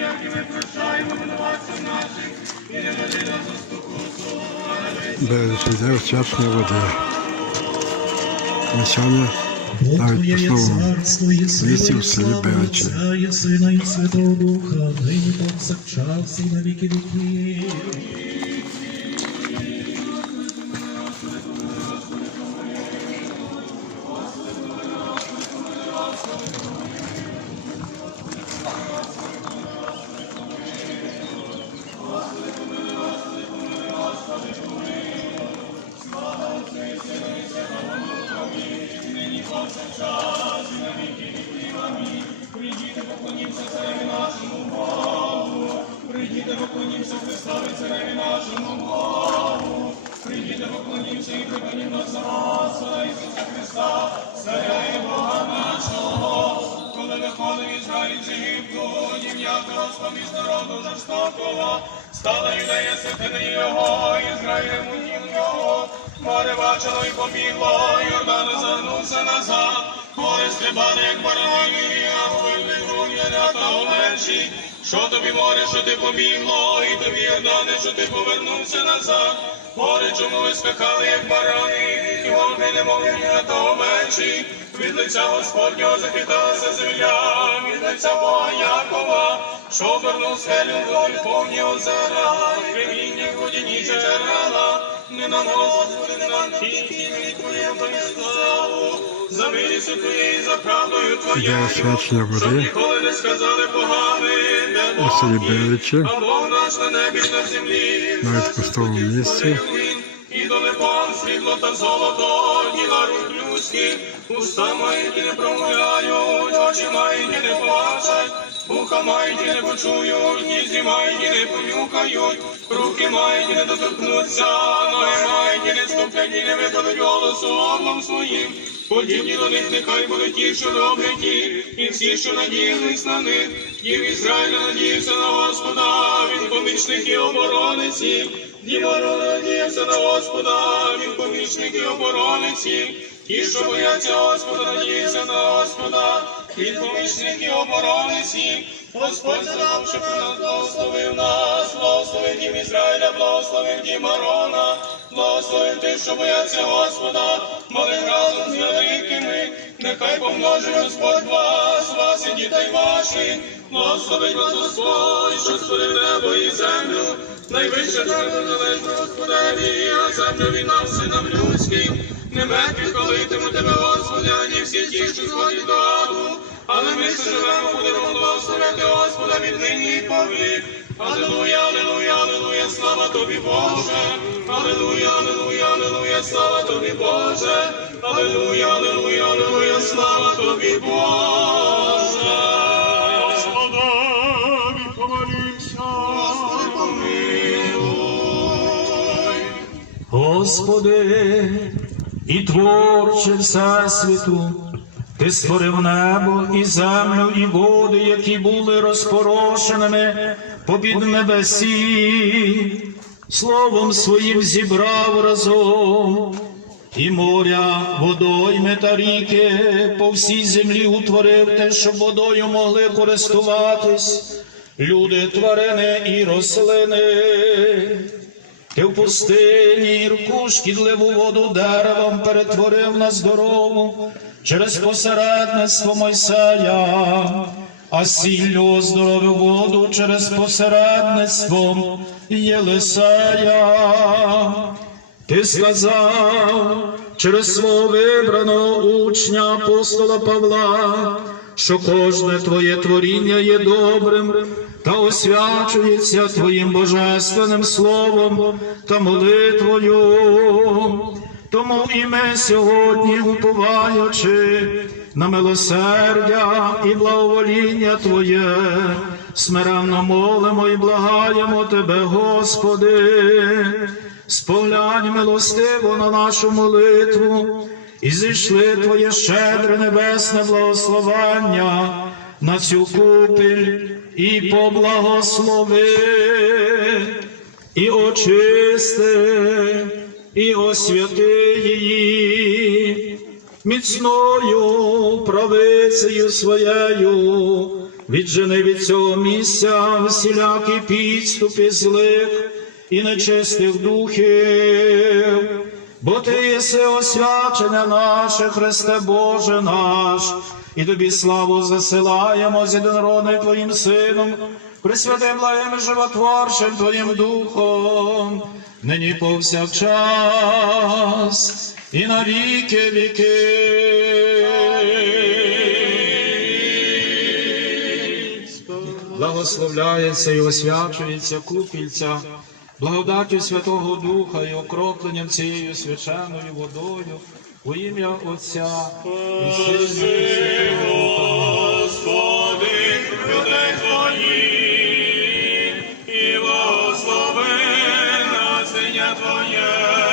як і ми прощаємо винуватцям наших, і не веди нас у спокусу, Бережи йде освячення води. Сьогодні навіть по і в селі Беречі. Сина, і Святого Духа, нині повсякчас, і на віки віків. Христові цареві нашому Богу, прийдіте, поклонімся і припинім до Спаса Ісуса Христа, царя і Бога нашого, коли виходив Ізраїль з Єгипту, ім'я Господь із народу жорстокого, стала юдея святини його, Ізраїлем у його, море бачило і побігло, Йордан загнувся назад, море стрибане, як барані, а вольний грудня та овечі. Що тобі море, що ти побігло, і тобі, Йордане, що ти повернувся назад. Море, чому ви скакали, як барани, і вогни не могли того менші. Від лиця Господнього захиталася земля, від лиця Бога Якова, що обернув скелю волю повні озера, і в водяні джерела. Не на Господи, не на тільки, не лікуємо славу, за милістю твоєю, за правдою твоєю, щоб ніколи не сказали погане, Бог мій, а Бог наш на небі на землі. навіть в пустому місці. І до небом світло та золото, діла рук людських, уста і не промовляють, очі і не побачать, вуха мають не почують, нізі мають і не понюхають, руки мають не доторкнуться, ноги мають не ступлять, і не викладуть голосу орлом своїм. Подібні до них нехай будуть ті, що добриті, і всі, що надіялись на них, Дів Ізраїля надіявся на Господа, він помічник і оборонець їх. Діворо надіявся на Господа, він помічник і оборонець їх. Ті, що бояться Господа, надіються на Господа, він помічник і оборонець їх. Господь задав, щоб нас благословив нас, благословив дім Ізраїля, благословив дім Арона, благословив тих, що бояться Господа, моли разом з великими, нехай помножить Господь вас, вас і дітей ваших, благословить вас Господь, що створив небо і землю, найвище небо належно Господеві, а землю він нам синам людським. Не мертві хвалитиму тебе, Господи, ані всі ті, що сходять до аду, але ми, що живемо, будемо благословляти Господа від нині і повік. Аллилуйя, аллилуйя, аллилуйя, слава тобі, Боже. Аллилуйя, аллилуйя, аллилуйя, слава тобі, Боже. Аллилуйя, аллилуйя, аллилуйя, слава тобі, Боже. Господи, і творче Всесвіту, Ти створив небо і землю, і води, які були розпорошеними попід небесі, словом своїм зібрав разом. І моря, водойми та ріки по всій землі утворив те, щоб водою могли користуватись люди, тварини і рослини. Ти в пустині гірку шкідливу воду деревом перетворив на здорову через посередництво Мойсея, а сіллю оздоровив воду через посередництво Єлисея. Ти сказав через свого вибраного учня апостола Павла, що кожне твоє творіння є добрим та освячується твоїм божественним словом та молитвою. Тому і ми сьогодні, уповаючи на милосердя і благовоління Твоє, смиренно молимо і благаємо Тебе, Господи, споглянь милостиво на нашу молитву і зійшли Твоє щедре небесне благословення на цю купіль і поблагослови, і очисти, і освяти її, міцною правицею своєю, віджени від цього місця всілякі підступи злих і нечистих духів. Бо ти єси освячене наше, Христе Боже наш, і тобі славу засилаємо з єдинородним Твоїм Сином, присвятим і животворчим Твоїм Духом, нині повсякчас і на віки віки. Благословляється і освячується купільця, благодаттю Святого Духа і окропленням цією священою водою, у ім'я Отця і Сина Господи, людей Твої, і благослови насення Твоє,